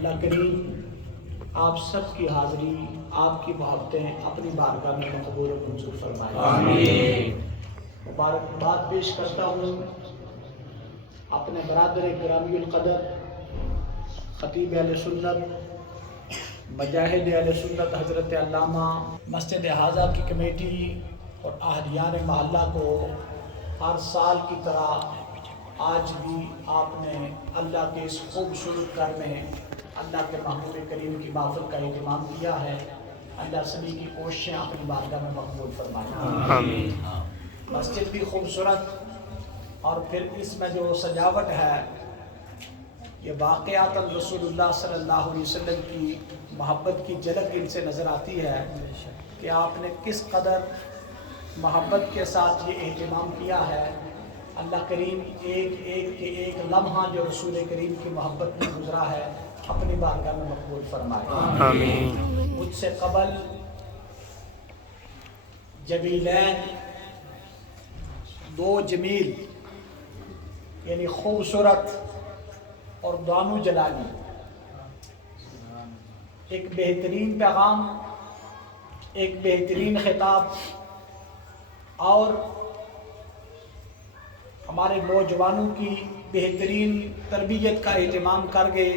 اللہ کریم آپ سب کی حاضری، آپ کی محبتیں اپنی بارگاہ میں مقبول و منظور فرمائے۔ آمین۔ مبارکباد پیش کرتا ہوں اپنے برادر گرامی القدر خطیب اہل سنت، مجاہد اہل سنت حضرت علامہ مسجد حاضہ کی کمیٹی اور اہلیان محلہ کو ہر سال کی طرح آج بھی آپ نے اللہ کے اس خوبصورت گھر میں اللہ کے محبوب کریم کی محفل کا اہتمام کیا ہے۔ اللہ سبھی کی کوششیں اپنی بارگاہ میں مقبول فرمائے۔ آمین۔ مسجد بھی خوبصورت اور پھر اس میں جو سجاوٹ ہے یہ واقعات رسول اللہ صلی اللہ علیہ وسلم کی محبت کی جھلک ان سے نظر آتی ہے کہ آپ نے کس قدر محبت کے ساتھ یہ اہتمام کیا ہے۔ اللہ کریم ایک لمحہ جو رسول کریم کی محبت میں گزرا ہے اپنی بارگاہ میں مقبول فرمائے۔ آمین۔ مجھ سے قبل جمیلین، دو جمیل یعنی خوبصورت اور دانو جلالی، ایک بہترین پیغام، ایک بہترین خطاب اور ہمارے نوجوانوں کی بہترین تربیت کا اہتمام کر گئے۔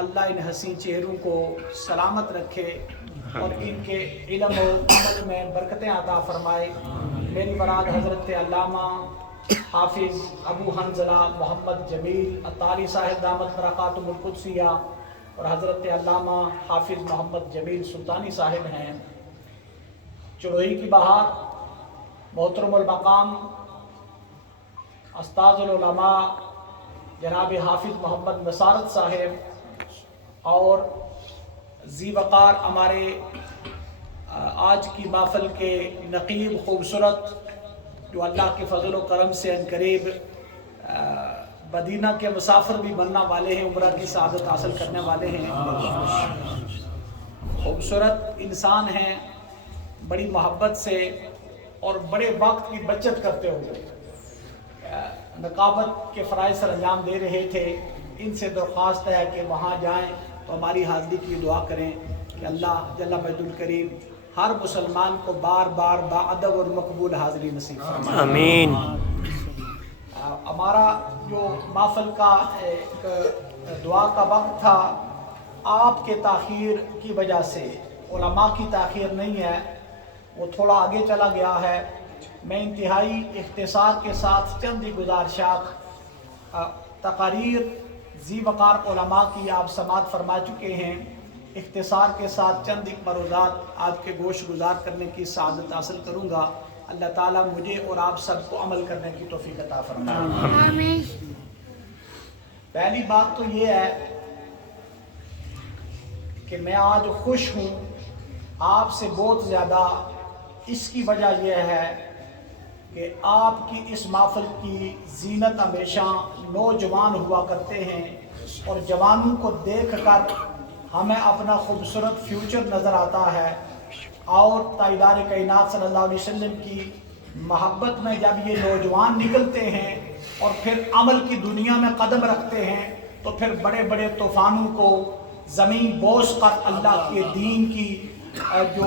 اللہ ان حسین چہروں کو سلامت رکھے اور ان کے علم و عمل میں برکتیں عطا فرمائے۔ میری مراد حضرت علامہ حافظ ابو حنظلہ محمد جمیل عطاری صاحب دامت برکاتہ القدسیہ اور حضرت علامہ حافظ محمد جمیل سلطانی صاحب ہیں۔ چڑوئی کی بہار محترم المقام استاذ العلماء جناب حافظ محمد مسارت صاحب اور ذی وقار ہمارے آج کی محفل کے نقیب خوبصورت جو اللہ کے فضل و کرم سے عنقریب مدینہ کے مسافر بھی بننے والے ہیں، عمرہ کی سعادت حاصل کرنے والے ہیں، خوبصورت انسان ہیں، بڑی محبت سے اور بڑے وقت کی بچت کرتے ہوئے نقابت کے فرائض سر انجام دے رہے تھے۔ ان سے درخواست ہے کہ وہاں جائیں تو ہماری حاضری کی دعا کریں کہ اللہ جل مجد الکریم ہر مسلمان کو بار بار باادب اور مقبول حاضری نصیب فرمائے۔ آمین۔ ہمارا جو محفل کا ایک دعا کا وقت تھا، آپ کے تاخیر کی وجہ سے، علماء کی تاخیر نہیں ہے، وہ تھوڑا آگے چلا گیا ہے۔ میں انتہائی اختصار کے ساتھ چند گزارشات تقاریر ذی وقار علماء کی آپ سماعت فرما چکے ہیں۔ اختصار کے ساتھ چند مروضات آپ کے گوش گزار کرنے کی سعادت حاصل کروں گا۔ اللہ تعالیٰ مجھے اور آپ سب کو عمل کرنے کی توفیق عطا فرمائے۔ آمین۔ پہلی بات تو یہ ہے کہ میں آج خوش ہوں آپ سے بہت زیادہ۔ اس کی وجہ یہ ہے کہ آپ کی اس محفل کی زینت ہمیشہ نوجوان ہوا کرتے ہیں اور جوانوں کو دیکھ کر ہمیں اپنا خوبصورت فیوچر نظر آتا ہے، اور تاجدار کائنات صلی اللہ علیہ وسلم کی محبت میں جب یہ نوجوان نکلتے ہیں اور پھر عمل کی دنیا میں قدم رکھتے ہیں تو پھر بڑے بڑے طوفانوں کو زمین بوس کر اللہ کے دین کی جو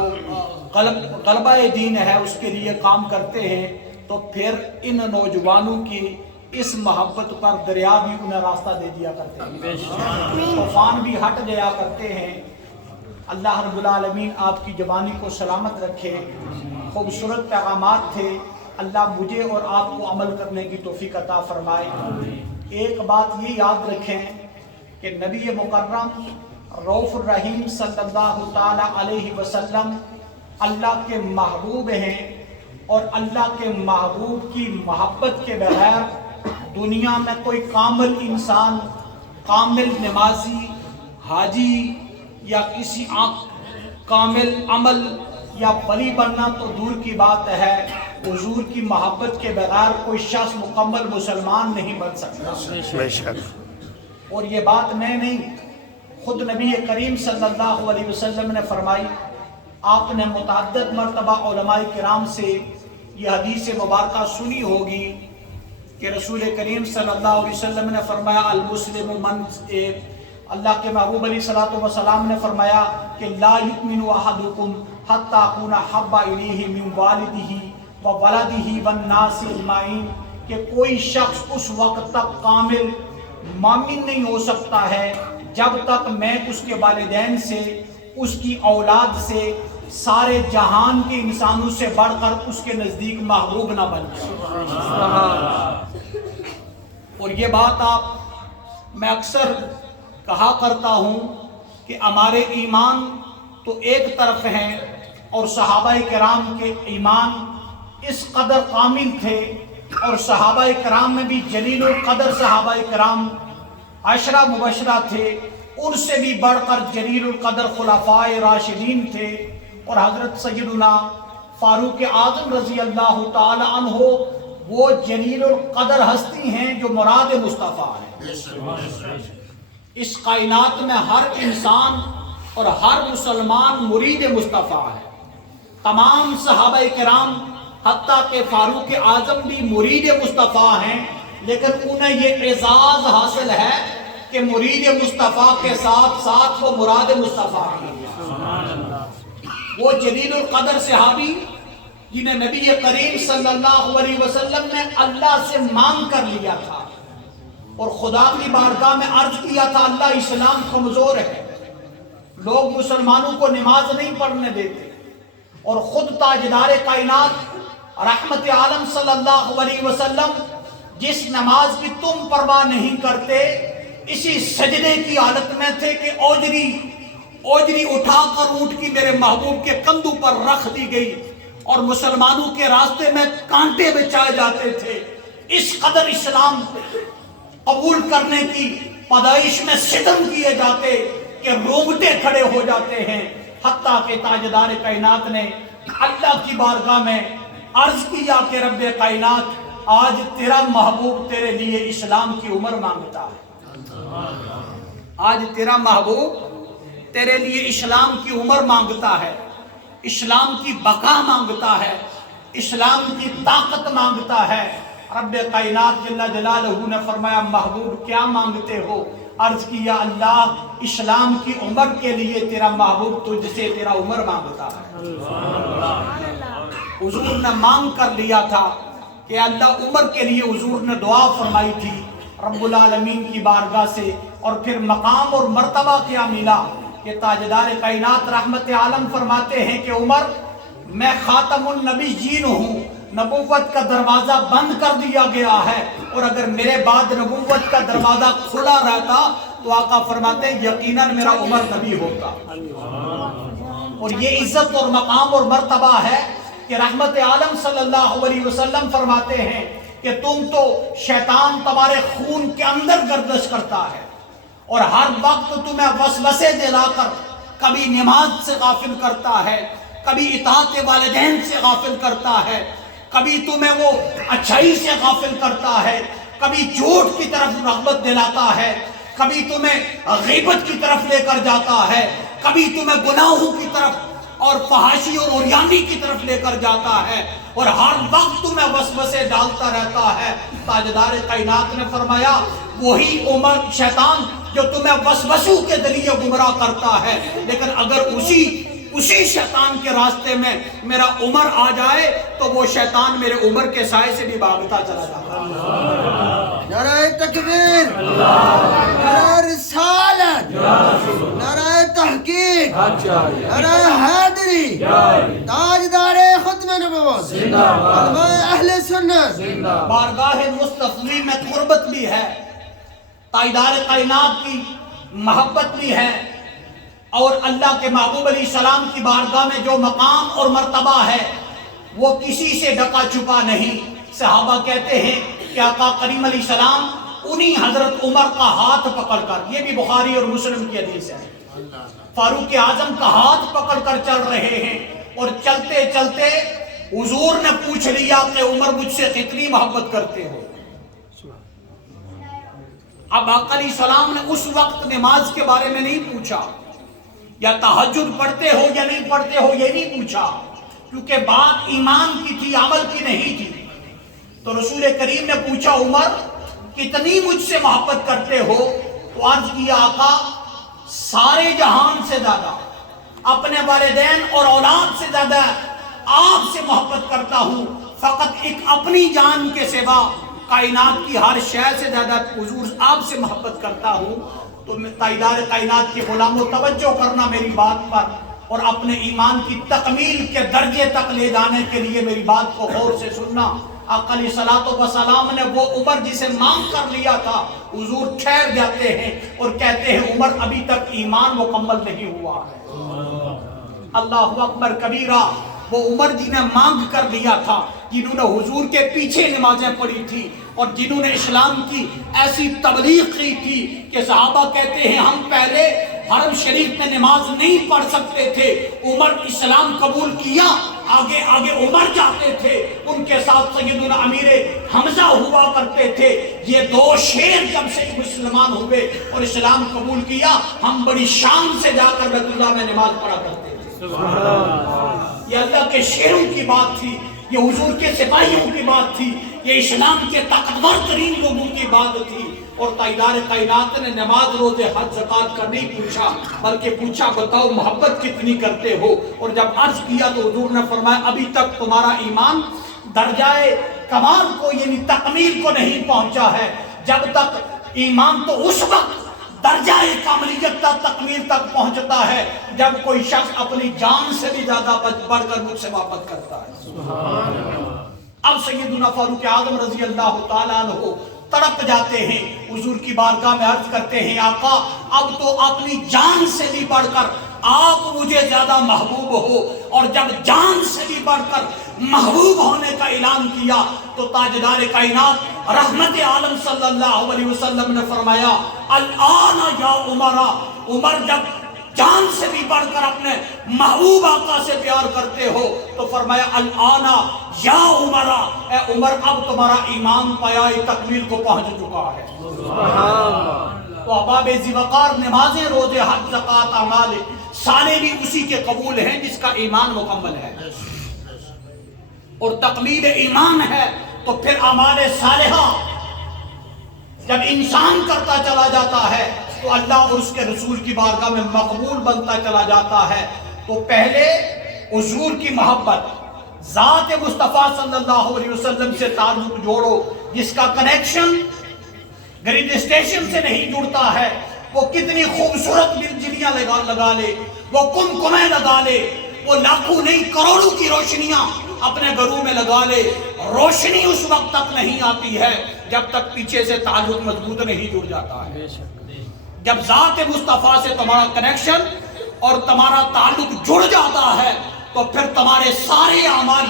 غلبہ دین ہے اس کے لیے کام کرتے ہیں، تو پھر ان نوجوانوں کی اس محبت پر دریا بھی انہیں راستہ دے دیا کرتے ہیں، طوفان بھی ہٹ جایا کرتے ہیں۔ اللہ رب العالمین آپ کی جوانی کو سلامت رکھے۔ خوبصورت پیغامات تھے، اللہ مجھے اور آپ کو عمل کرنے کی توفیق عطا فرمائے۔ ایک بات یہ یاد رکھیں کہ نبی مکرم رؤوف الرحیم صلی اللہ تعالی علیہ وسلم اللہ کے محبوب ہیں، اور اللہ کے محبوب کی محبت کے بغیر دنیا میں کوئی کامل انسان، کامل نمازی، حاجی یا کسی کامل عمل یا ولی بننا تو دور کی بات ہے، حضور کی محبت کے بغیر کوئی شخص مکمل مسلمان نہیں بن سکتا۔ اور یہ بات میں نہیں، خود نبی کریم صلی اللہ علیہ وسلم نے فرمائی۔ آپ نے متعدد مرتبہ علماء کرام سے یہ حدیث مبارکہ سنی ہوگی کہ رسول کریم صلی اللہ علیہ وسلم نے فرمایا المسلم من اللہ کے محبوب علیہ الصلوۃ والسلام نے فرمایا کہ لا یؤمن احدکم حتی اکون احب الیہ من والدہ وولدہ والناس اجمعین، کہ کوئی شخص اس وقت تک کامل مومن نہیں ہو سکتا ہے جب تک میں اس کے والدین سے، اس کی اولاد سے، سارے جہان کے انسانوں سے بڑھ کر اس کے نزدیک محبوب نہ بن جائے۔ اور یہ بات میں اکثر کہا کرتا ہوں کہ ہمارے ایمان تو ایک طرف ہیں، اور صحابہ کرام کے ایمان اس قدر کامل تھے، اور صحابہ کرام میں بھی جلیل القدر صحابہ کرام 10 مبشرہ تھے، ان سے بھی بڑھ کر جلیل القدر خلفاء راشدین تھے، اور حضرت سیدنا فاروق اعظم رضی اللہ تعالی عنہ وہ جلیل القدر ہستی ہیں جو مراد مصطفیٰ ہیں۔ اس کائنات میں ہر انسان اور ہر مسلمان مرید مصطفیٰ ہے۔ تمام صحابہ کرام حتیٰ کہ فاروق اعظم بھی مرید مصطفیٰ ہیں، لیکن انہیں یہ اعزاز حاصل ہے کہ مرید مصطفیٰ کے ساتھ ساتھ وہ مراد مصطفیٰ ہیں۔ وہ جلیل القدر صحابی جنہیں نبی کریم صلی اللہ علیہ وسلم نے اللہ سے مانگ کر لیا تھا اور خدا کی بارگاہ میں عرض کیا تھا، اللہ اسلام کمزور ہے، لوگ مسلمانوں کو نماز نہیں پڑھنے دیتے، اور خود تاجدار کائنات رحمت عالم صلی اللہ علیہ وسلم جس نماز کی تم پرواہ نہیں کرتے، اسی سجدے کی حالت میں تھے کہ اوجری اٹھا کر اونٹ کی میرے محبوب کے کندھوں پر رکھ دی گئی، اور مسلمانوں کے راستے میں کانٹے بچائے جاتے تھے۔ اس قدر اسلام قبول کرنے کی پیدائش میں ستم کیے جاتے کہ رونگٹے کھڑے ہو جاتے ہیں، حتیٰ کہ تاجدار کائنات نے اللہ کی بارگاہ میں عرض کیا کہ رب کائنات، آج تیرا محبوب تیرے لیے اسلام کی عمر مانگتا ہے، آج تیرا محبوب تیرے لیے اسلام کی عمر مانگتا ہے، اسلام کی بقا مانگتا ہے، اسلام کی طاقت مانگتا ہے۔ رب کائنات جل جلالہ نے فرمایا، محبوب کیا مانگتے ہو؟ عرض کیا، اللہ اسلام کی عمر کے لیے تیرا محبوب تجھ سے تیرا عمر مانگتا ہے۔ حضور نے مانگ کر لیا تھا کہ اللہ عمر کے لیے حضور نے دعا فرمائی تھی رب العالمین کی بارگاہ سے، اور پھر مقام اور مرتبہ کیا ملا کہ تاجدار کائنات رحمت عالم فرماتے ہیں کہ عمر، میں خاتم النبیین ہوں، نبوت کا دروازہ بند کر دیا گیا ہے، اور اگر میرے بعد نبوت کا دروازہ کھلا رہتا تو آقا فرماتے ہیں یقیناً میرا عمر نبی ہوتا۔ اور یہ عزت اور مقام اور مرتبہ ہے کہ رحمت عالم صلی اللہ علیہ وسلم فرماتے ہیں کہ تم تو شیطان تمہارے خون کے اندر گردش کرتا ہے، اور ہر وقت تمہیں وسوسے دلا کر کبھی نماز سے غافل کرتا ہے، کبھی اطاعت والدین سے غافل کرتا ہے، کبھی تمہیں وہ اچھائی سے غافل کرتا ہے، کبھی جھوٹ کی طرف رغبت دلاتا ہے، کبھی تمہیں غیبت کی طرف لے کر جاتا ہے، کبھی تمہیں گناہوں کی طرف اور فحاشی اور عریانی کی طرف لے کر جاتا ہے، اور ہر وقت تمہیں وسوسے ڈالتا رہتا ہے۔ تاجدار کائنات نے فرمایا، وہی عمر شیطان جو تمہیں وسوسوں کے ذریعے گمراہ کرتا ہے، لیکن اگر اسی شیطان کے راستے میں میرا عمر آ جائے تو وہ شیطان میرے عمر کے سائے سے بھی بھاگتا چلا جاتا ہے۔ نعرہ تکبیر، نعرہ رسالت، نعرہ تحقیق، نعرہ حیدری، تاجدار ختم نبوت، علماء اہل سنت۔ بارگاہ مصطفی میں قربت بھی ہے، تاجدار کائنات کی محبت بھی ہے، اور اللہ کے محبوب علیہ السلام کی بارگاہ میں جو مقام اور مرتبہ ہے وہ کسی سے ڈکا چھپا نہیں۔ صحابہ کہتے ہیں کہ آقا کریم علیہ السلام انہی حضرت عمر کا ہاتھ پکڑ کر، یہ بھی بخاری اور مسلم کی حدیث ہے، فاروق اعظم کا ہاتھ پکڑ کر چل رہے ہیں، اور چلتے چلتے حضور نے پوچھ لیا کہ عمر مجھ سے کتنی محبت کرتے ہو؟ اب آقا علیہ السلام نے اس وقت نماز کے بارے میں نہیں پوچھا، یا تہجد پڑھتے ہو یا نہیں پڑھتے ہو یہ نہیں پوچھا، کیونکہ بات ایمان کی تھی، عمل کی نہیں تھی۔ تو رسول کریم نے پوچھا، عمر کتنی مجھ سے محبت کرتے ہو؟ تو عرض کیا، آقا سارے جہان سے زیادہ، اپنے والدین اور اولاد سے زیادہ آپ سے محبت کرتا ہوں، فقط ایک اپنی جان کے سوا کائنات کی ہر شے سے زیادہ حضور آپ سے محبت کرتا ہوں۔ تو تاجدار کائنات کے غلاموں، توجہ کرنا میری بات پر، اور اپنے ایمان کی تکمیل کے درجے تک لے جانے کے لیے میری بات کو غور سے سننا۔ آقا علیہ الصلوۃ والسلام نے وہ عمر جسے مانگ کر لیا تھا، حضور ٹھہر جاتے ہیں اور کہتے ہیں عمر ابھی تک ایمان مکمل نہیں ہوا ہے۔ اللہ اکبر کبیرہ، وہ عمر جنہیں مانگ کر لیا تھا، جنہوں نے حضور کے پیچھے نمازیں پڑھی تھی اور جنہوں نے اسلام کی ایسی تبلیغ کی تھی کہ صحابہ کہتے ہیں ہم پہلے حرم شریف میں نماز نہیں پڑھ سکتے تھے، عمر اسلام قبول کیا، آگے آگے عمر جاتے تھے، ان کے ساتھ سیدنا امیر حمزہ ہوا کرتے تھے۔ یہ دو شیر جب سے مسلمان ہوئے اور اسلام قبول کیا، ہم بڑی شان سے جا کر بیت اللہ میں نماز پڑھا کرتے تھے۔ یہ اللہ کے شیروں کی بات تھی، یہ حضور کے سپاہیوں کی بات تھی، یہ اسلام کے طاقتور ترین لوگوں کی بات تھی۔ اور تاجدار کائنات نے نماز، روزے، حج، زکوٰۃ کا نہیں پوچھا، بلکہ پوچھا بتاؤ محبت کتنی کرتے ہو؟ اور جب عرض کیا تو حضور نے فرمایا ابھی تک تمہارا ایمان درجائے کمال کو یعنی تکمیل کو نہیں پہنچا ہے۔ جب تک ایمان تو اس وقت درجۂ کاملیت تک، تکمیل تک پہنچتا ہے جب کوئی شخص اپنی جان سے بھی زیادہ بڑھ کر مجھ سے محبت کرتا ہے۔ اب سیدنا فاروق اعظم رضی اللہ تعالیٰ عنہ تڑپ جاتے ہیں، حضور کی بارگاہ میں عرض کرتے ہیں آقا اب تو اپنی جان سے بھی بڑھ کر آپ مجھے زیادہ محبوب ہو۔ اور جب جان سے بھی بڑھ کر محبوب ہونے کا اعلان کیا تو تاجدار کائنات رحمت عالم صلی اللہ علیہ وسلم نے فرمایا الآن یا عمرہ، عمر جب جان سے بھی بڑھ کر اپنے محبوب آقا سے پیار کرتے ہو تو فرمایا الآن یا عمرہ، اے عمر اب تمہارا ایمان پایہ تکمیل کو پہنچ چکا ہے۔ تو احباب ذی وقار، نمازیں، روزے، حج، زکوٰۃ، اعمال صالح بھی اسی کے قبول ہیں جس کا ایمان مکمل ہے، اور تکمیل ایمان ہے تو پھر اعمال صالحہ جب انسان کرتا چلا جاتا ہے تو اللہ اور اس کے رسول کی بارگاہ میں مقبول بنتا چلا جاتا ہے۔ تو پہلے حضور کی محبت، ذات مصطفیٰ صلی اللہ علیہ وسلم سے تعلق جوڑو، جس کا کنیکشن گریڈ اسٹیشن سے نہیں جڑتا ہے، وہ کتنی خوبصورت بجلیاں لگا لے، وہ کمکمیں لگا لے، وہ لاکھوں نہیں کروڑوں کی روشنیاں اپنے گھروں میں لگا لے، روشنی اس وقت تک نہیں آتی ہے جب تک پیچھے سے تعلق مضبوط نہیں جڑ جاتا ہے۔ جب ذات مصطفیٰ سے تمہارا کنیکشن اور تمہارا تعلق جڑ جاتا ہے تو پھر تمہارے سارے اعمال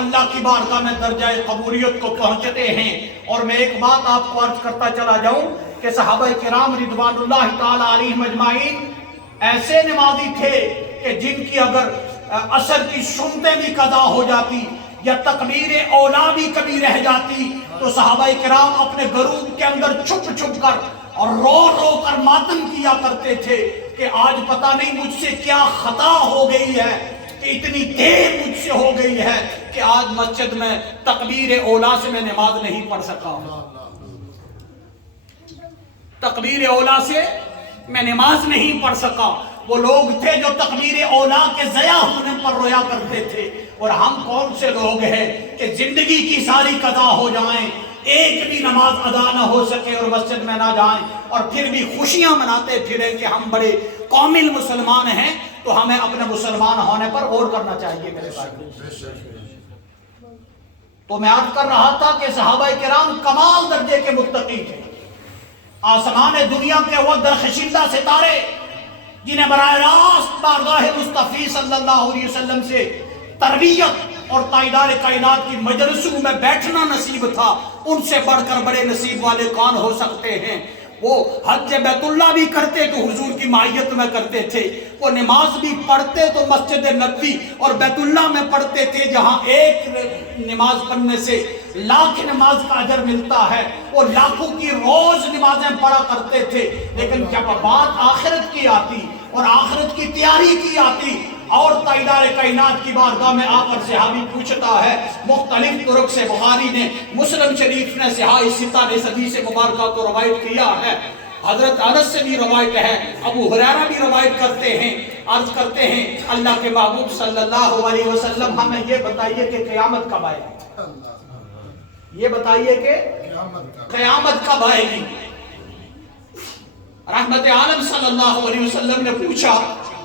اللہ کی بارگاہ میں درجۂ قبولیت کو پہنچتے ہیں۔ اور میں ایک بات آپ کو عرض کرتا چلا جاؤں کہ صحابہ کرام رضوان اللہ تعالیٰ علیہم اجمعین ایسے نمازی تھے کہ جن کی اگر عصر کی سنتیں بھی قضا ہو جاتی یا تکبیر اولا بھی کبھی رہ جاتی تو صحابہ کرام اپنے گھروں کے اندر چھپ چھپ کر اور رو رو کر ماتم کیا کرتے تھے کہ آج پتہ نہیں مجھ سے کیا خطا ہو گئی ہے کہ اتنی دیر مجھ سے ہو گئی ہے کہ آج مسجد میں تکبیر اولا سے میں نماز نہیں پڑھ سکا، تکبیر اولا سے میں نماز نہیں پڑھ سکا۔ وہ لوگ تھے جو تکبیر اولا کے ضیاء ہونے پر رویا کرتے تھے، اور ہم کون سے لوگ ہیں کہ زندگی کی ساری قضا ہو جائیں، ایک بھی نماز ادا نہ ہو سکے اور مسجد میں نہ جائیں، اور پھر بھی خوشیاں مناتے پھریں کہ ہم بڑے کامل مسلمان ہیں۔ تو ہمیں اپنے مسلمان ہونے پر غور کرنا چاہیے میرے بھائی۔ تو میں عرض کر رہا تھا کہ صحابہ کرام کمال درجے کے متقی تھے۔ آسمان دنیا کے وہ درخشندہ ستارے جنہیں براہ راست بارگاہ مصطفی صلی اللہ علیہ وسلم سے تربیت اور تاجدار کائنات کی مجلسوں میں بیٹھنا نصیب تھا، ان سے بڑھ کر بڑے نصیب والے کون ہو سکتے ہیں؟ وہ حج بیت اللہ بھی کرتے تو حضور کی معیت میں کرتے تھے، وہ نماز بھی پڑھتے تو مسجد نبوی اور بیت اللہ میں پڑھتے تھے جہاں ایک نماز پڑھنے سے لاکھ نماز کا اجر ملتا ہے، وہ لاکھوں کی روز نمازیں پڑھا کرتے تھے۔ لیکن جب بات آخرت کی آتی اور آخرت کی تیاری کی آتی اور تاجدار کائنات کی بارگاہ میں آ کر صحابی پوچھتا ہے، مختلف طرق سے بخاری نے، مسلم شریف نے صحاح ستہ نے صدی سے مبارکہ کو روایت کیا ہے حضرت انس سے بھی روایت ہے، ابو ہریرہ بھی روایت کرتے ہیں، عرض کرتے ہیں اللہ کے محبوب صلی اللہ علیہ وسلم ہمیں یہ بتائیے کہ قیامت کب آئے گی، یہ بتائیے کہ قیامت کب آئے گی۔ رحمت عالم صلی اللہ علیہ وسلم نے پوچھا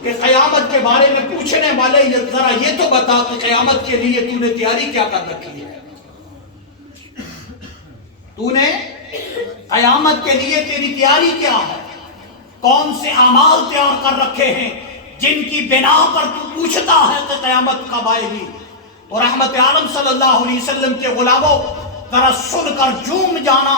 کہ قیامت کے بارے میں پوچھنے والے ذرا یہ تو بتا کہ قیامت کے لیے تو نے تیاری کیا کر رکھی ہے، تو نے قیامت کے لیے تیری تیاری کیا ہے، کون سے اعمال تیار کر رکھے ہیں جن کی بنا پر تو پوچھتا ہے کہ قیامت کب آئے گی۔ اور رحمت عالم صلی اللہ علیہ وسلم کے غلاموں ذرا سن کر جھوم جانا،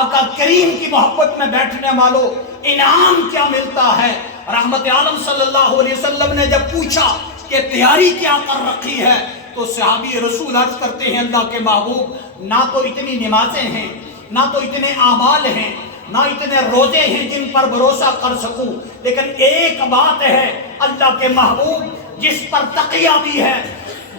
آقا کریم کی محبت میں بیٹھنے والوں انعام کیا ملتا ہے۔ رحمت عالم صلی اللہ علیہ وسلم نے جب پوچھا کہ تیاری کیا کر رکھی ہے تو صحابی رسول عرض کرتے ہیں اللہ کے محبوب نہ تو اتنی نمازیں ہیں، نہ تو اتنے اعمال ہیں، نہ اتنے روزے ہیں جن پر بھروسہ کر سکوں، لیکن ایک بات ہے اللہ کے محبوب جس پر تقیہ بھی ہے،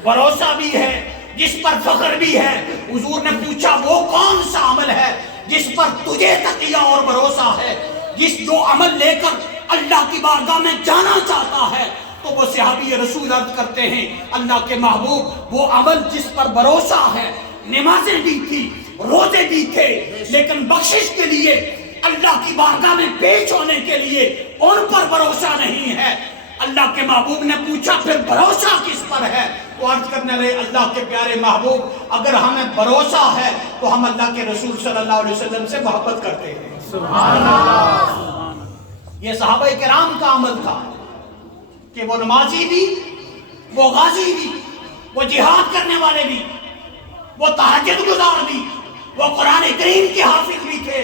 بھروسہ بھی ہے، جس پر فخر بھی ہے۔ حضور نے پوچھا وہ کون سا عمل ہے جس پر تجھے تقیہ اور بھروسہ ہے، جس جو عمل لے کر اللہ کی بارگاہ میں جانا چاہتا ہے؟ تو وہ صحابی رسول عرض کرتے ہیں اللہ کے محبوب وہ عمل جس پر بھروسہ ہے، نمازیں بھی تھی، روزے بھی تھے، لیکن بخشش کے لیے اللہ کی بارگاہ میں پیش ہونے کے لیے ان پر بھروسہ نہیں ہے۔ اللہ کے محبوب نے پوچھا پھر بھروسہ کس پر ہے؟ وہ عرض کرنے لگے اللہ کے پیارے محبوب اگر ہمیں بھروسہ ہے تو ہم اللہ کے رسول صلی اللہ علیہ وسلم سے محبت کرتے ہیں۔ سبحان اللہ۔ یہ صحابہ کرام کا عمل تھا کہ وہ نمازی بھی، وہ غازی بھی، وہ جہاد کرنے والے بھی، وہ تہجد گزار بھی، وہ قرآن کریم کے حافظ بھی تھے،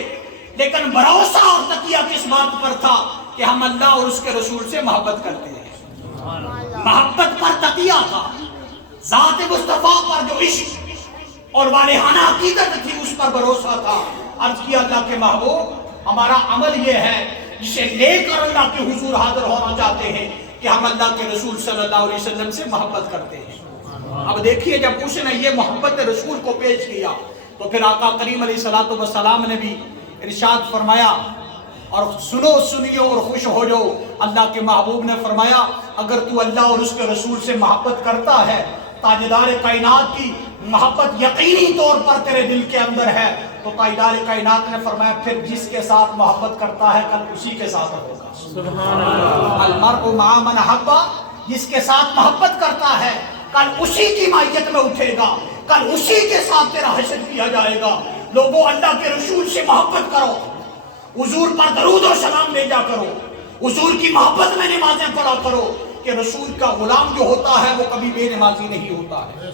لیکن بھروسہ اور تقیہ کس بات پر تھا کہ ہم اللہ اور اس کے رسول سے محبت کرتے ہیں۔ محبت پر تقیہ تھا، ذات مصطفیٰ پر جو عشق اور والہانہ عقیدت تھی اس پر بھروسہ تھا۔ عرض کیا اللہ کے محبوب ہمارا عمل یہ ہے جسے لے کر اللہ کے حضور حاضر ہونا چاہتے ہیں کہ ہم اللہ کے رسول صلی اللہ علیہ وسلم سے محبت کرتے ہیں۔ اب دیکھیے جب اس نے یہ محبت رسول کو پیش کیا تو پھر آقا کریم علیہ الصلوۃ والسلام نے بھی ارشاد فرمایا اور سنو سنیو اور خوش ہو جاؤ۔ اللہ کے محبوب نے فرمایا اگر تو اللہ اور اس کے رسول سے محبت کرتا ہے، تاجدار کائنات کی محبت یقینی طور پر تیرے دل کے اندر ہے، تو تاجدار کائنات نے فرمایا پھر جس کے ساتھ محبت کرتا ہے کل اسی کے ساتھ ہوگا۔ سبحان اللہ۔ المرء مع من احب، جس کے ساتھ محبت کرتا ہے کل اسی کی معیت میں اٹھے گا، کل اسی کے ساتھ تیرا حشر کیا جائے گا۔ لوگوں اللہ کے رسول سے محبت کرو، حضور پر درود و سلام بھیجا کرو، حضور کی محبت میں نمازیں پڑھا کرو کہ رسول کا غلام جو ہوتا ہے وہ کبھی بے نمازی نہیں ہوتا ہے۔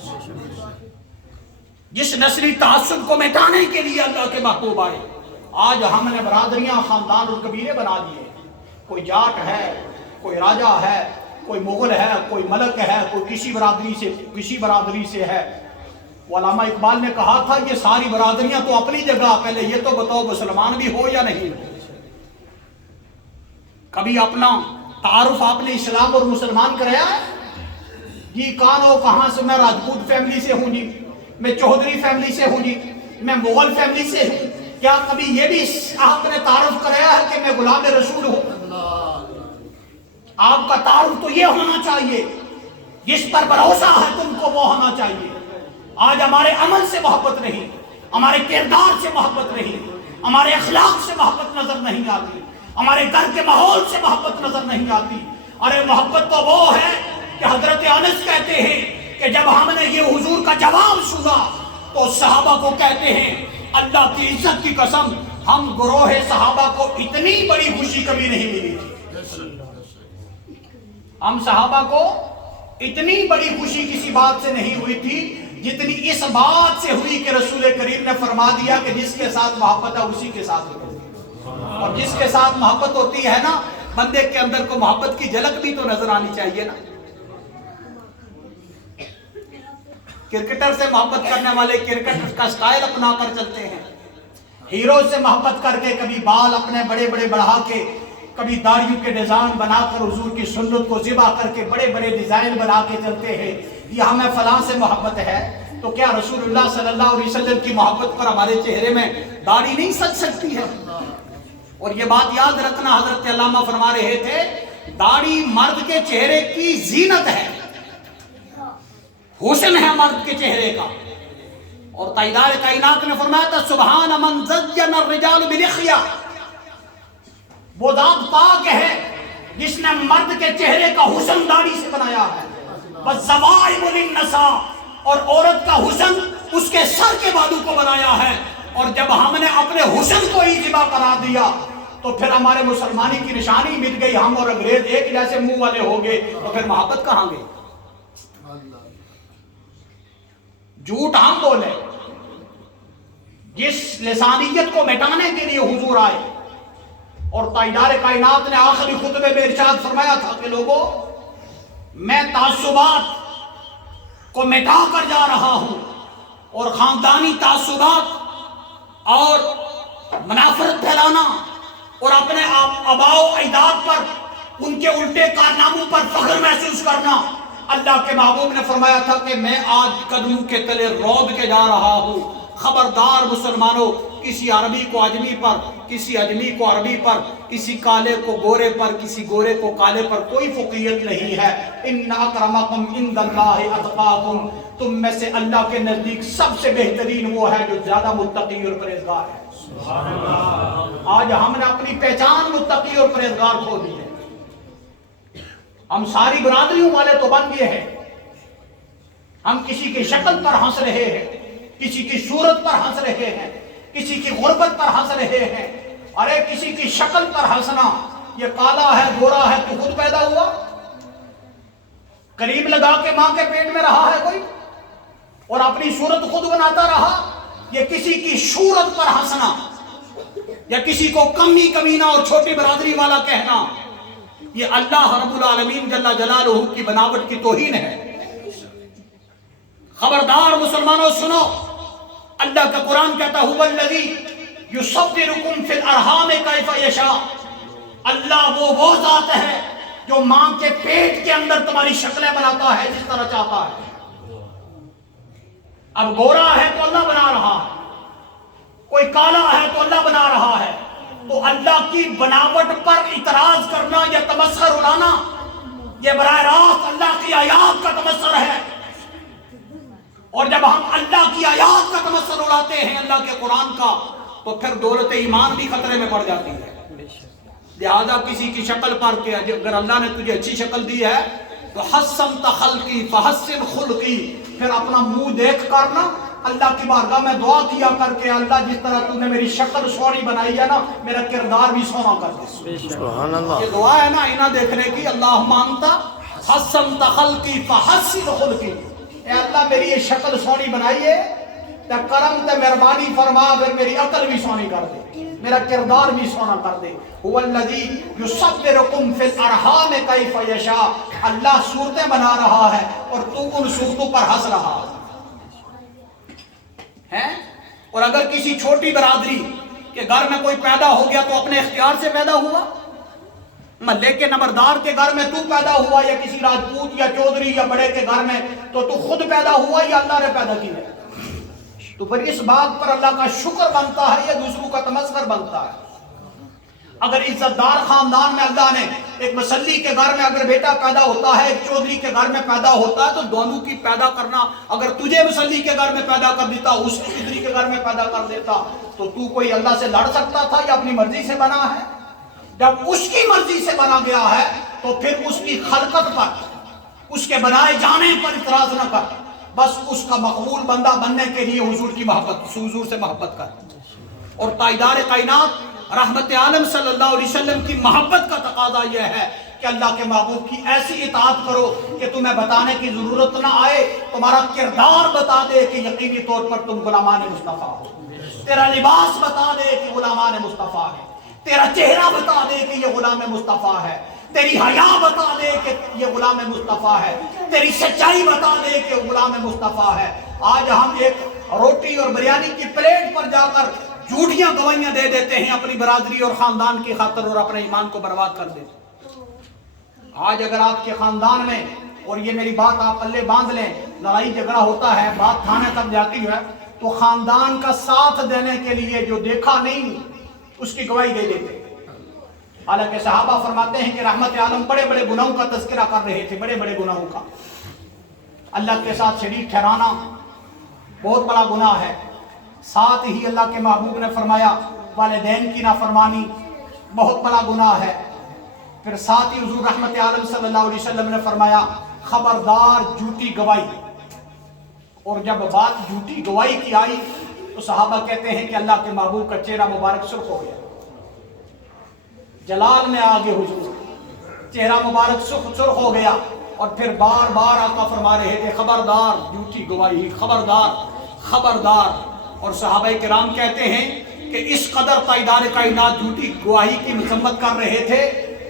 جس نسلی تعصب کو مٹانے کے لیے اللہ کے محبوب آئے، آج ہم نے برادریاں خاندان اور قبیلے بنا دیے، کوئی جاٹ ہے، کوئی راجہ ہے، کوئی مغل ہے، کوئی ملک ہے، کوئی کسی برادری سے ہے۔ علامہ اقبال نے کہا تھا یہ ساری برادریاں تو اپنی جگہ، پہلے یہ تو بتاؤ مسلمان بھی ہو یا نہیں ہو۔ کبھی اپنا تعارف آپ نے اسلام اور مسلمان کرایا ہے؟ جی کون ہو، کہاں سے؟ میں راجپوت فیملی سے ہوں جی، میں چودھری فیملی سے ہوں جی، میں مغل فیملی سے ہوں۔ کیا کبھی یہ بھی آپ نے تعارف کرایا ہے کہ میں غلام رسول ہوں؟ آپ کا تعارف تو یہ ہونا چاہیے جس پر بھروسہ ہے تم کو وہ ہونا چاہیے۔ آج ہمارے عمل سے محبت نہیں، ہمارے کردار سے محبت نہیں، ہمارے اخلاق سے محبت نظر نہیں آتی، ہمارے گھر کے ماحول سے محبت نظر نہیں آتی۔ ارے محبت تو وہ ہے کہ حضرت انس کہتے ہیں کہ جب ہم نے یہ حضور کا جواب سنا تو صحابہ کو کہتے ہیں اللہ کی عزت کی قسم ہم گروہ صحابہ کو اتنی بڑی خوشی کبھی نہیں ملی تھی۔ ہم صحابہ کو اتنی بڑی خوشی کسی بات سے نہیں ہوئی تھی جتنی اس بات سے ہوئی کہ رسول کریم نے فرما دیا کہ جس کے ساتھ محبت ہے اسی کے ساتھ ہوتی ہے۔ اور جس کے ساتھ محبت ہوتی ہے نا، بندے کے اندر کو محبت کی جھلک بھی تو نظر آنی چاہیے نا۔ کرکٹر سے محبت کرنے والے کرکٹ کا سٹائل اپنا کر چلتے ہیں، ہیرو سے محبت کر کے کبھی بال اپنے بڑے بڑے بڑھا کے، کبھی داڑھیوں کے ڈیزائن بنا کر حضور کی سنت کو ذبح کر کے بڑے بڑے ڈیزائن بنا کے چلتے ہیں، یہ ہمیں فلاں سے محبت ہے۔ تو کیا رسول اللہ صلی اللہ علیہ وسلم کی محبت پر ہمارے چہرے میں داڑھی نہیں سج سکتی ہے؟ اور یہ بات یاد رکھنا، حضرت علامہ فرما رہے تھے داڑھی مرد کے چہرے کی زینت ہے، حسن ہے مرد کے چہرے کا. اور تاجدار کائنات نے فرمایا تھا سبحان من زین الرجال بلحیہ، وہ ذات پاک ہے جس نے مرد کے چہرے کا حسن داڑھی سے بنایا ہے. والزوائب للنساء، اور عورت کا حسن اس کے سر کے بالوں کو بنایا ہے. اور جب ہم نے اپنے حسن کو ہی ذبح قرار دیا تو پھر ہمارے مسلمانی کی نشانی مٹ گئی. ہم اور انگریز ایک جیسے منہ والے ہو گئے تو پھر محبت کہاں گئی؟ جھوٹ ہم بولے. جس لسانیت کو مٹانے کے لیے حضور آئے اور تاجدار کائنات نے آخری خطبے میں ارشاد فرمایا تھا کہ لوگوں میں تعصبات کو مٹا کر جا رہا ہوں اور خاندانی تعصبات اور منافرت پھیلانا اور اپنے آباء و اجداد پر ان کے الٹے کارناموں پر فخر محسوس کرنا. اللہ کے محبوب نے فرمایا تھا کہ میں آج قدموں کے تلے رود کے جا رہا ہوں. خبردار مسلمانوں، کسی عربی کو اجمی پر، کسی اجمی کو عربی پر، کسی کالے کو گورے پر، کسی گورے کو کالے پر کوئی فوقیت نہیں ہے. ان اکرمکم عند اللہ اتقاکم، تم میں سے اللہ کے نزدیک سب سے بہترین وہ ہے جو زیادہ متقی اور پرہیزگار ہے. آج ہم نے اپنی پہچان متقی اور پرہیزگار کھو دی ہے. ہم ساری برادریوں والے تو بن گئے ہیں. ہم کسی کی شکل پر ہنس رہے ہیں، کسی کی صورت پر ہنس رہے ہیں، کسی کی غربت پر ہنس رہے ہیں. ارے کسی کی شکل پر ہنسنا، یہ کالا ہے گورا ہے تو خود پیدا ہوا؟ کریم لگا کے ماں کے پیٹ میں رہا ہے کوئی اور اپنی صورت خود بناتا رہا؟ یہ کسی کی صورت پر ہنسنا یا کسی کو کمی کمینہ اور چھوٹی برادری والا کہنا، یہ اللہ رب العالمین جل جلالہ کی بناوٹ کی توہین ہے. خبردار مسلمانوں سنو، اللہ کا قرآن کہتا ہے هو الذی یصورکم فی الارحام کیف یشاء. اللہ وہ ذات ہے جو ماں کے پیٹ کے اندر تمہاری شکلیں بناتا ہے جس طرح چاہتا ہے. اب گورا ہے تو اللہ بنا رہا ہے، کوئی کالا ہے تو اللہ بنا رہا ہے. تو اللہ کی بناوٹ پر اعتراض کرنا یا تمسخر اڑانا، یہ براہ راست اللہ کی آیات کا تمسخر ہے. اور جب ہم اللہ کی آیات کا تمسخر اڑاتے ہیں، اللہ کے قرآن کا، تو پھر دولت ایمان بھی خطرے میں پڑ جاتی ہے. لہذا کسی کی شکل پر کہ اگر اللہ نے تجھے اچھی شکل دی ہے تو حسنت خلقی فحسن خلقی، پھر اپنا منہ دیکھ کر نا اللہ کی بارگاہ میں دعا کیا کر کے اللہ جس طرح تو نے میری شکل سونی بنائی ہے نا، میرا کردار بھی سونا کر دے. سبحان اللہ. یہ دعا ہے نا آئینہ دیکھنے کی، اللہم انت حسنت خلقی فحسن خلقی. اے اللہ میری یہ شکل سونی بنائی ہے، تے کرم تے مہربانی فرما پھر میری عقل بھی سونی کر دے، میرا کردار بھی سونا کر دے. هو الذی یصورکم فی الارحام کیف یشاء. اللہ صورتیں بنا رہا ہے اور تو ان صورتوں پر ہنس رہا ہے. اور اگر کسی چھوٹی برادری کے گھر میں کوئی پیدا ہو گیا تو اپنے اختیار سے پیدا ہوا؟ محلے کے نمبردار کے گھر میں تو پیدا ہوا یا کسی راجپوت یا چودھری یا بڑے کے گھر میں تو خود پیدا ہوا یا اللہ نے پیدا کیا ہے؟ تو پھر اس بات پر اللہ کا شکر بنتا ہے یا دوسروں کا تمسخر بنتا ہے؟ اگر عزت دار خاندان میں اللہ نے ایک مسلی کے گھر میں اگر بیٹا پیدا ہوتا ہے، ایک چودھری کے گھر میں پیدا ہوتا ہے، تو دونوں کی پیدا کرنا، اگر تجھے مسلی کے گھر میں پیدا کر دیتا، اس کو چودھری کے گھر میں پیدا کر دیتا، تو تو کوئی اللہ سے لڑ سکتا تھا یا اپنی مرضی سے بنا ہے؟ جب اس کی مرضی سے بنا گیا ہے تو پھر اس کی خلقت پر، اس کے بنائے جانے پر اعتراض نہ کر، بس اس کا مقبول بندہ بننے کے لیے حضور کی محبت، حضور سے محبت کر. اور تاجدار کائنات رحمت عالم صلی اللہ علیہ وسلم کی محبت کا تقاضا یہ ہے کہ اللہ کے محبوب کی ایسی اطاعت کرو کہ تمہیں بتانے کی ضرورت نہ آئے، تمہارا کردار بتا دے کہ یقینی طور پر تم غلامان مصطفیٰ ہو، تیرا لباس بتا دے کہ غلامان مصطفیٰ ہے، تیرا چہرہ بتا دے کہ یہ غلام مصطفیٰ ہے، تیری حیا بتا دے کہ یہ غلام مصطفیٰ ہے، تیری سچائی بتا دے کہ غلام مصطفیٰ ہے. آج ہم ایک روٹی اور بریانی کی پلیٹ پر جا کر جھوٹیاں گواہیاں دے دیتے ہیں اپنی برادری اور خاندان کی خاطر اور اپنے ایمان کو برباد کر دیتے ہیں. آج اگر آپ کے خاندان میں، اور یہ میری بات آپ پلے باندھ لیں، لڑائی جھگڑا ہوتا ہے، بات تھانے تک جاتی ہے، تو خاندان کا ساتھ دینے کے لیے جو دیکھا نہیں اس کی گواہی دے دیتے. حالانکہ صحابہ فرماتے ہیں کہ رحمت عالم بڑے بڑے گناہوں کا تذکرہ کر رہے تھے، بڑے بڑے گناہوں کا۔ اللہ کے ساتھ شریک ٹھہرانا بہت بڑا گناہ ہے۔ ساتھ ہی اللہ کے محبوب نے فرمایا والدین کی نافرمانی بہت بڑا گناہ ہے۔ پھر ساتھ ہی حضور رحمت عالم صلی اللہ علیہ وسلم نے فرمایا خبردار جھوٹی گواہی۔ اور جب بات جھوٹی گواہی کی آئی تو صحابہ کہتے ہیں کہ اللہ کے محبوب کا چہرہ مبارک سرخ ہو گیا، جلال میں آگے حضور چہرہ مبارک سرخ ہو گیا، اور پھر بار بار آقا فرما رہے تھے خبردار جھوٹی گواہی، خبردار خبردار۔ اور صحابہ کرام کہتے ہیں کہ اس قدر تائیدار کائنات جھوٹی گواہی کی مذمت کر رہے تھے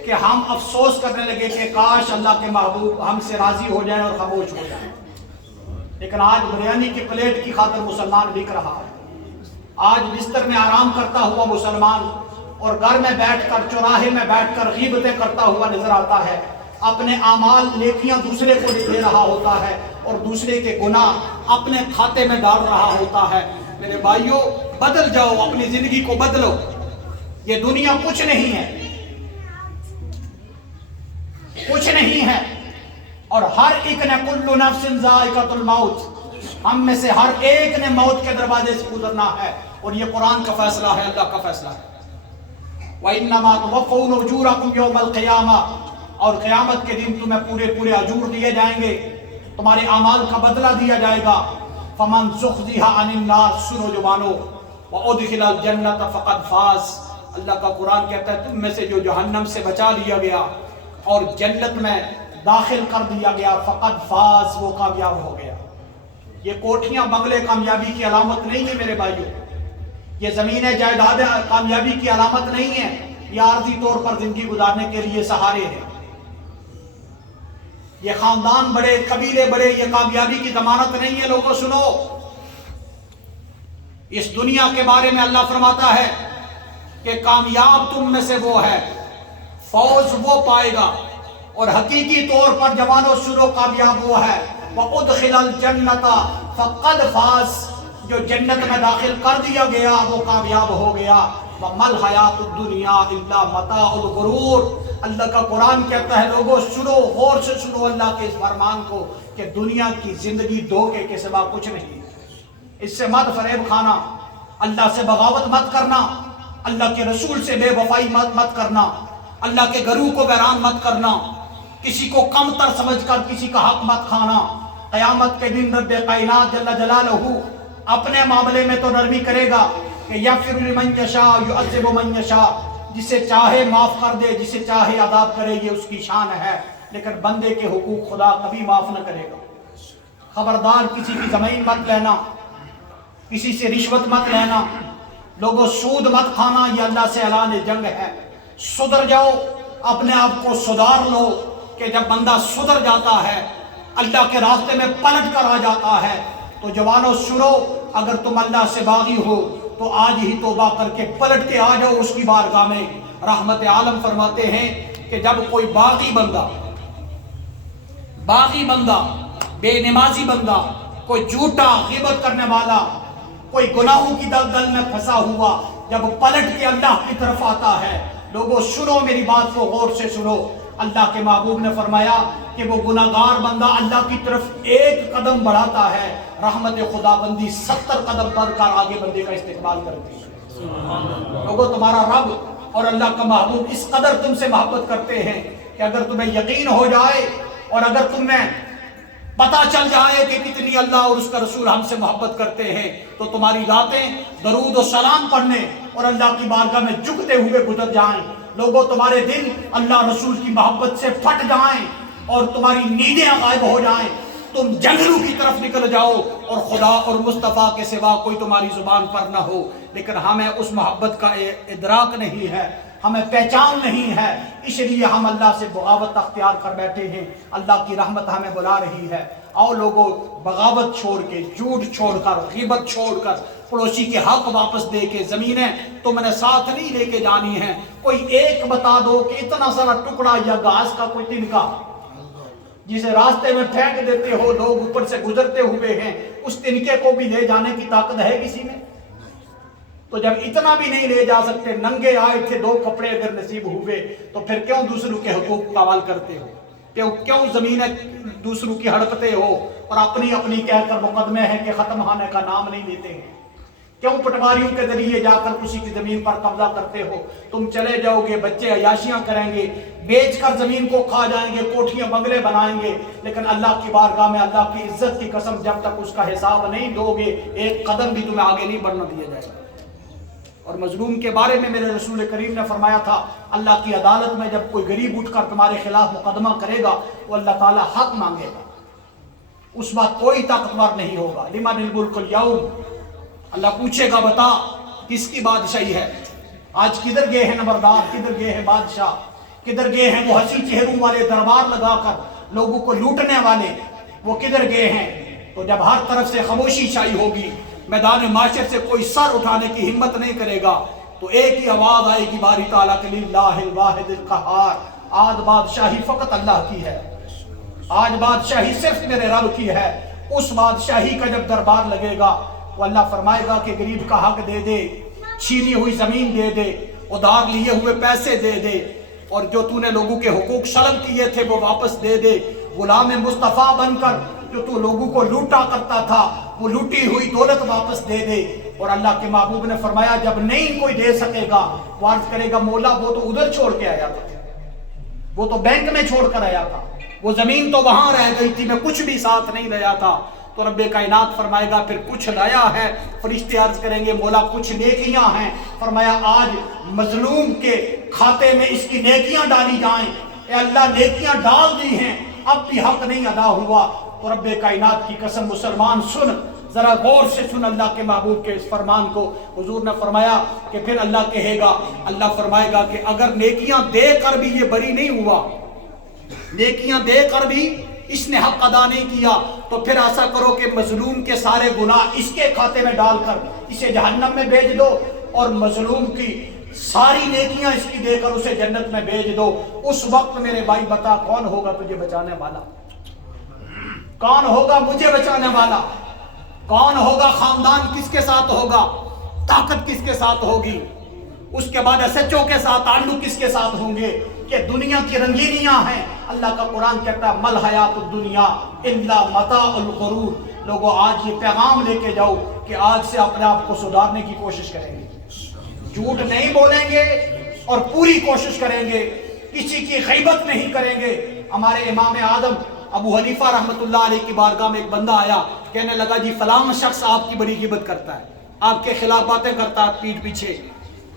کہ ہم افسوس کرنے لگے کہ کاش اللہ کے محبوب ہم سے راضی ہو جائیں اور خاموش ہو جائیں۔ لیکن آج بریانی کی پلیٹ کی خاطر مسلمان بک رہا ہے، آج بستر میں آرام کرتا ہوا مسلمان اور گھر میں بیٹھ کر چوراہے میں بیٹھ کر غیبتیں کرتا ہوا نظر آتا ہے، اپنے اعمال نیکیاں دوسرے کو دے رہا ہوتا ہے اور دوسرے کے گناہ اپنے کھاتے میں ڈال رہا ہوتا ہے۔ میرے بھائیوں بدل جاؤ، اپنی زندگی کو بدلو، یہ دنیا کچھ نہیں ہے، کچھ نہیں ہے، اور ہر ایک نے کل نفس ذائقۃ الموت، ہم میں سے ہر ایک نے موت کے دروازے سے گزرنا ہے، اور یہ قرآن کا فیصلہ ہے، اللہ کا فیصلہ ہے۔ وَإِنَّمَا تُوَفَّوْنَ أُجُورَكُمْ يَوْمَ الْقِيَامَةِ، اور قیامت کے دن تمہیں پورے اجور دیے جائیں گے، تمہارے اعمال کا بدلہ دیا جائے گا۔ فَمَنْ زُحْزِحَ عَنِ النَّارِ، سنو جوانو، وَأُدْخِلَ الْجَنَّةَ فَقَدْ فَازَ، اللہ کا قرآن کہتا ہے تم میں سے جو جہنم سے بچا لیا گیا اور جنت میں داخل کر دیا گیا، فقد فاز، وہ کامیاب ہو گیا۔ یہ کوٹھیاں بنگلے کامیابی کی علامت نہیں ہے میرے بھائیوں، یہ زمینیں جائیداد کامیابی کی علامت نہیں ہے، یہ عارضی طور پر زندگی گزارنے کے لیے سہارے ہیں۔ یہ خاندان بڑے، قبیلے بڑے، یہ کامیابی کی ضمانت نہیں ہے۔ لوگوں سنو، اس دنیا کے بارے میں اللہ فرماتا ہے کہ کامیاب تم میں سے وہ ہے، فوز وہ پائے گا، اور حقیقی طور پر جوانوں سنو کامیاب وہ ہے، وَأُدْخِلَ الْجَنَّةَ فَقَدْ فَازَ، جو جنت میں داخل کر دیا گیا وہ کامیاب ہو گیا۔ وَمَا الْحَيَاةُ الدُّنْيَا إِلَّا مَتَاعُ الْغُرُورِ، اللہ کا قرآن کہتا ہے لوگوں سنو، غور سے سنو اللہ کے اس فرمان کو کہ دنیا کی زندگی دھوکے کے سوا کچھ نہیں ہے۔ اس سے مت فریب کھانا، اللہ سے بغاوت مت کرنا، اللہ کے رسول سے بے وفائی مت کرنا، اللہ کے گھروں کو ویران مت کرنا، کسی کو کم تر سمجھ کر کسی کا حق مت کھانا۔ قیامت کے دن رب کائنات جل جلالہ اپنے معاملے میں تو نرمی کرے گا کہ یغفر لمن یشاء یعذب من یشاء، جسے چاہے معاف کر دے، جسے چاہے عذاب کرے، یہ اس کی شان ہے، لیکن بندے کے حقوق خدا کبھی معاف نہ کرے گا۔ خبردار کسی کی زمین مت لینا، کسی سے رشوت مت لینا، لوگوں سود مت کھانا، یہ اللہ سے اعلان جنگ ہے۔ سدھر جاؤ، اپنے آپ کو سدھار لو کہ جب بندہ سدھر جاتا ہے، اللہ کے راستے میں پلٹ کر آ جاتا ہے، تو جوانوں سنو، اگر تم اللہ سے باغی ہو تو آج ہی توبہ کر کے پلٹ کے آ جاؤ اس کی بارگاہ میں۔ رحمت عالم فرماتے ہیں کہ جب کوئی باغی بندہ، بے نمازی بندہ، کوئی جھوٹا غیبت کرنے والا، کوئی گناہوں کی دلدل میں پھنسا ہوا جب پلٹ کے اللہ کی طرف آتا ہے، لوگوں سنو میری بات کو غور سے سنو، اللہ کے محبوب نے فرمایا کہ وہ گناہگار بندہ اللہ کی طرف ایک قدم بڑھاتا ہے، رحمت خدا بندی 70 قدم بڑھ کر آگے بندے کا استقبال کرتی ہے۔ لوگوں تمہارا رب اور اللہ کا محبوب اس قدر تم سے محبت کرتے ہیں کہ اگر تمہیں یقین ہو جائے اور اگر تمہیں پتہ چل جائے کہ کتنی اللہ اور اس کا رسول ہم سے محبت کرتے ہیں تو تمہاری راتیں درود و سلام پڑھنے اور اللہ کی بارگاہ میں جھکتے ہوئے گزر جائیں۔ لوگوں تمہارے دل اللہ رسول کی محبت سے پھٹ جائیں اور تمہاری نیندیں غائب ہو جائیں، تم جنگلوں کی طرف نکل جاؤ اور خدا اور مصطفیٰ کے سوا کوئی تمہاری زبان پر نہ ہو، لیکن ہمیں اس محبت کا ادراک نہیں ہے، ہمیں پہچان نہیں ہے، اس لیے ہم اللہ سے بغاوت اختیار کر بیٹھے ہیں۔ اللہ کی رحمت ہمیں بلا رہی ہے، آؤ لوگوں بغاوت چھوڑ کے، جھوٹ چھوڑ کر، غیبت چھوڑ کر، پڑوسی کے حق واپس دے کے، زمینیں تم نے ساتھ نہیں لے کے جانی ہیں، کوئی ایک بتا دو کہ اتنا سارا ٹکڑا یا گھاس کا کوئی تنکا جسے راستے میں پھینک دیتے ہو، لوگ اوپر سے گزرتے ہوئے ہیں، اس تنکے کو بھی لے جانے کی طاقت ہے کسی میں؟ تو جب اتنا بھی نہیں لے جا سکتے, ننگے آئے تھے, 2 کپڑے اگر نصیب ہوئے, تو پھر کیوں دوسروں کے حقوق پامال کرتے ہو؟ کیوں زمینیں دوسروں کی ہڑپتے ہو اور اپنی اپنی کہہ کر مقدمے ہیں کہ ختم ہونے کا نام نہیں لیتے ہیں؟ کیوں پٹواریوں کے ذریعے جا کر کسی کی زمین پر قبضہ کرتے ہو؟ تم چلے جاؤ گے, بچے عیاشیاں کریں گے, بیچ کر زمین کو کھا جائیں گے, کوٹھیاں بنگلے بنائیں گے, لیکن اللہ کی بارگاہ میں اللہ کی عزت کی قسم جب تک اس کا حساب نہیں دو گے, ایک قدم بھی تمہیں آگے نہیں بڑھنا دیا جائے گا. اور مظلوم کے بارے میں میرے رسول کریم نے فرمایا تھا, اللہ کی عدالت میں جب کوئی غریب اٹھ کر تمہارے خلاف مقدمہ کرے گا, وہ اللہ تعالیٰ حق مانگے گا, اس وقت کوئی طاقتور نہیں ہوگا. لمن الملک اليوم, اللہ پوچھے گا بتا کس کی بادشاہی ہے؟ آج کدھر گئے ہیں نمبردار, کدھر گئے ہیں بادشاہ, کدھر گئے ہیں وہ ہنسی چہروں والے دربار لگا کر لوگوں کو لوٹنے والے, وہ کدھر گئے ہیں؟ تو جب ہر طرف سے خاموشی چھائی ہوگی, میدان معاشر سے کوئی سر اٹھانے کی ہمت نہیں کرے گا, تو ایک ہی آواز آئے گی باری تعالیٰ کے للہ الواحد القہار, آج بادشاہی فقط اللہ کی ہے, آج بادشاہی صرف میرے رب کی ہے. اس بادشاہی کا جب دربار لگے گا, تو اللہ فرمائے گا کہ غریب کا حق دے دے, چھینی ہوئی زمین دے دے, ادھار لیے ہوئے پیسے دے دے, اور جو تو نے لوگوں کے حقوق سلب کیے تھے وہ واپس دے دے. غلام مصطفیٰ بن کر جو تو لوگوں کو لوٹا کرتا تھا, وہ لوٹی ہوئی دولت واپس دے دے. اور اللہ کے محبوب نے فرمایا جب نہیں کوئی دے سکے گا, وہ عرض کرے گا مولا وہ تو ادھر چھوڑ کے آیا تھا, وہ تو بینک میں چھوڑ کر آیا تھا, وہ زمین تو وہاں رہ گئی تھی, میں کچھ بھی ساتھ نہیں لیا تھا. تو رب کائنات فرمائے گا پھر کچھ لایا ہے؟ فرشتے عرض کریں گے مولا کچھ نیکیاں ہیں. فرمایا آج مظلوم کے کھاتے میں اس کی نیکیاں ڈالی جائیں. اے اللہ نیکیاں ڈال دی ہیں, اب بھی حق نہیں ادا ہوا. تو رب کائنات کی قسم مسلمان سن, ذرا غور سے سن اللہ کے محبوب کے اس فرمان کو. حضور نے فرمایا کہ پھر اللہ کہے گا, اللہ فرمائے گا کہ اگر نیکیاں دے کر بھی یہ بری نہیں ہوا, نیکیاں دے کر بھی اس نے حق ادا نہیں کیا, تو پھر ایسا کرو کہ مظلوم کے سارے گناہ اس کے کھاتے میں ڈال کر اسے جہنم میں بھیج دو, اور مظلوم کی ساری نیکیاں اس کی دے کر اسے جنت میں بھیج دو. اس وقت میرے بھائی بتا کون ہوگا تجھے بچانے والا, کون ہوگا مجھے بچانے والا, کون ہوگا, خاندان کس کے ساتھ ہوگا, طاقت کس کے ساتھ ہوگی, اس کے بعد ایس ایچ او کے ساتھ تعلق کس کے ساتھ ہوں گے, کہ دنیا کی رنگینیاں ہیں. اللہ کا قرآن کہتا ہے مل حیات الدنیا الا متاع الغرور. لوگوں آج یہ پیغام لے کے جاؤ کہ آج سے اپنے آپ کو سدھارنے کی کوشش کریں گے, جھوٹ نہیں بولیں گے اور پوری کوشش کریں گے, کسی کی غیبت نہیں کریں گے. ہمارے امام اعظم ابو حنیفہ رحمۃ اللہ علیہ کی بارگاہ میں ایک بندہ آیا, کہنے لگا جی فلاں شخص آپ کی بڑی غیبت کرتا ہے, آپ کے خلاف باتیں کرتا ہے پیٹھ پیچھے.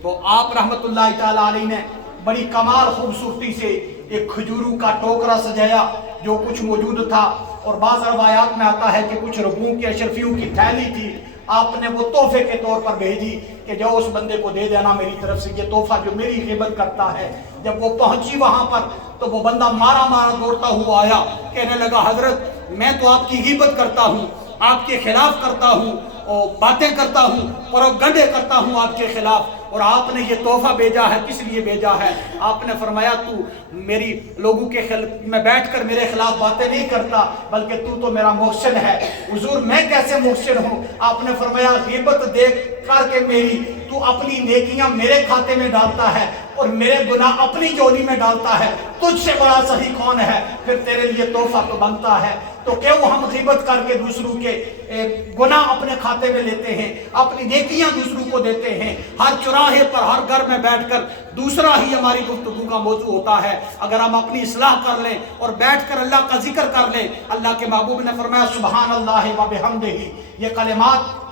تو آپ رحمۃ اللہ تعالیٰ علیہ نے بڑی کمال خوبصورتی سے ایک کھجوروں کا ٹوکرا سجایا جو کچھ موجود تھا, اور بعض روایات میں آتا ہے کہ کچھ روپوں کی اشرفیوں کی تھیلی تھی, آپ نے وہ تحفے کے طور پر بھیجی کہ جو اس بندے کو دے دینا میری طرف سے یہ تحفہ جو میری غیبت کرتا ہے. جب وہ پہنچی وہاں پر تو وہ بندہ مارا مارا دوڑتا ہوا آیا, کہنے لگا حضرت میں تو آپ کی غیبت کرتا ہوں, آپ کے خلاف کرتا ہوں, اور باتیں کرتا ہوں, پروپیگنڈے کرتا ہوں آپ کے خلاف, اور آپ نے یہ تحفہ بھیجا ہے کس لیے بھیجا ہے؟ آپ نے فرمایا تو میری لوگوں کے میں بیٹھ کر میرے خلاف باتیں نہیں کرتا, بلکہ تو میرا محسن ہے. حضور میں کیسے محسن ہوں؟ آپ نے فرمایا غیبت دیکھ کر کے میری تو اپنی نیکیاں میرے کھاتے میں ڈالتا ہے اور میرے گناہ اپنی جولی میں ڈالتا ہے, تجھ سے بڑا صحیح کون ہے؟ پھر تیرے لیے تحفہ تو بنتا ہے. تو کیوں ہم غیبت کر کے دوسروں کے گناہ اپنے کھاتے میں لیتے ہیں, اپنی نیکیاں دوسروں کو دیتے ہیں؟ ہر چوراہے پر ہر گھر میں بیٹھ کر دوسرا ہی ہماری گفتگو کا موضوع ہوتا ہے. اگر ہم اپنی اصلاح کر لیں اور بیٹھ کر اللہ کا ذکر کر لیں, اللہ کے محبوب نے فرمایا سبحان اللہ و بحمدہ, یہ کلمات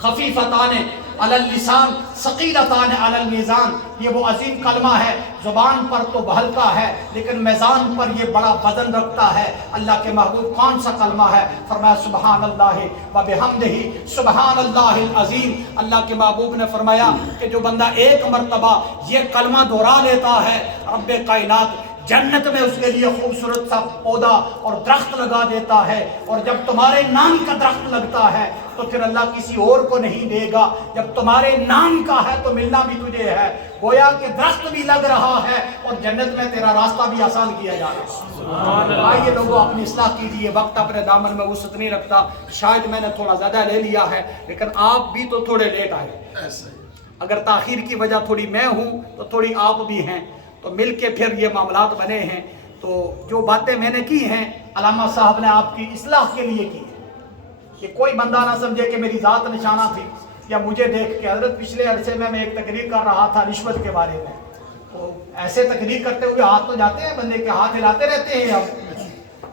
خفیفتان علی اللسان ثقیلتان علی المیزان, یہ وہ عظیم کلمہ ہے, زبان پر تو ہلکا ہے لیکن میزان پر یہ بڑا وزن رکھتا ہے. اللہ کے محبوب کون سا کلمہ ہے؟ فرمایا سبحان اللہ و بحمدہ سبحان اللہ العظیم. اللہ کے محبوب نے فرمایا کہ جو بندہ ایک مرتبہ یہ کلمہ دہرا لیتا ہے, رب کائنات جنت میں اس کے لیے خوبصورت سا پودا اور درخت لگا دیتا ہے. اور جب تمہارے نام کا درخت لگتا ہے تو پھر اللہ کسی اور کو نہیں دے گا, جب تمہارے نام کا ہے تو ملنا بھی تجھے ہے. گویا کہ درخت بھی لگ رہا ہے اور جنت میں تیرا راستہ بھی آسان کیا جا رہا ہے. آئیے لوگوں اپنی اصلاح کیجیے, وقت اپنے دامن میں وسعت نہیں رکھتا. شاید میں نے تھوڑا زیادہ لے لیا ہے لیکن آپ بھی تو تھوڑے لیٹ آئے. اگر تاخیر کی وجہ تھوڑی میں ہوں تو تھوڑی آپ بھی ہیں، تو مل کے پھر یہ معاملات بنے ہیں۔ تو جو باتیں میں نے کی ہیں علامہ صاحب نے آپ کی اصلاح کے لیے کی ہے، کہ کوئی بندہ نہ سمجھے کہ میری ذات نشانہ تھی یا مجھے دیکھ کے۔ حضرت پچھلے عرصے میں ایک تقریر کر رہا تھا رشوت کے بارے میں، تو ایسے تقریر کرتے ہوئے ہاتھ تو جاتے ہیں بندے کے، ہاتھ ہلاتے رہتے ہیں ہم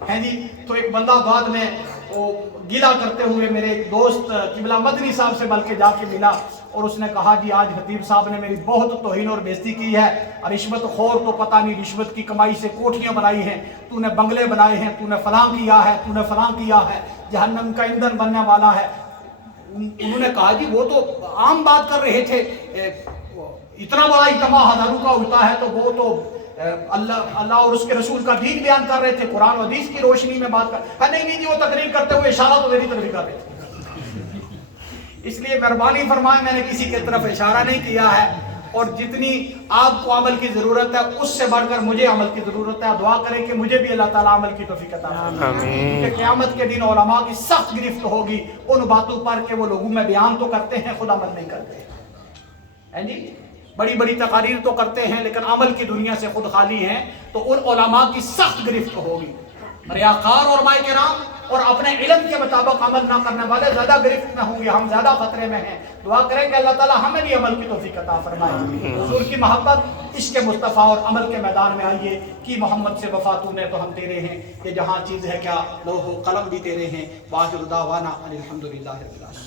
ہیں جی۔ تو ایک بندہ بعد میں وہ گلا کرتے ہوئے میرے ایک دوست قبلہ مدنی صاحب سے بلکہ جا کے ملا، اور اس نے کہا جی آج خطیب صاحب نے میری بہت توہین اور بےزتی کی ہے، رشوت خور تو پتہ نہیں رشوت کی کمائی سے کوٹھیاں بنائی ہیں، تو نے بنگلے بنائے ہیں، تو نے فلاں کیا ہے، تو نے فلاں کیا ہے، جہنم کا ایندھن بننے والا ہے۔ انہوں نے کہا جی وہ تو عام بات کر رہے تھے، اتنا بڑا اجتماع ہزاروں کا ہوتا ہے تو وہ تو اللہ اور اس کے رسول کا دین بیان کر رہے تھے، قرآن و حدیث کی روشنی میں بات کر نہیں جی، وہ تقریر کرتے ہوئے اشارہ تو میری طرف ہی کر رہے تھے۔ اس لیے مہربانی فرمائیں، میں نے کسی کی طرف اشارہ نہیں کیا ہے، اور جتنی آپ کو عمل کی ضرورت ہے اس سے بڑھ کر مجھے عمل کی ضرورت ہے۔ دعا کریں کہ مجھے بھی اللہ تعالیٰ عمل کی توفیق عطا فرمائے، کہ قیامت کے دن علماء کی سخت گرفت ہوگی ان باتوں پر کہ وہ لوگوں میں بیان تو کرتے ہیں خود عمل نہیں کرتے ہیں جی، بڑی بڑی تقاریر تو کرتے ہیں لیکن عمل کی دنیا سے خود خالی ہیں، تو ان علماء کی سخت گرفت ہوگی۔ ریاکار علماء کرام اور اپنے علم کے مطابق عمل نہ کرنے والے زیادہ گرفت میں ہوں گے، ہم زیادہ خطرے میں ہیں۔ دعا کریں کہ اللہ تعالیٰ ہمیں بھی عمل کی توفیق عطا فرمائے۔ حضور کی محبت، عشق مصطفیٰ اور عمل کے میدان میں آئیے کہ محمد سے وفا تو نے تو ہم تیرے ہیں، کہ جہاں چیز ہے کیا لوح و قلم بھی تیرے ہیں۔ واخر دعوانا ان الحمدللہ رب العالمین۔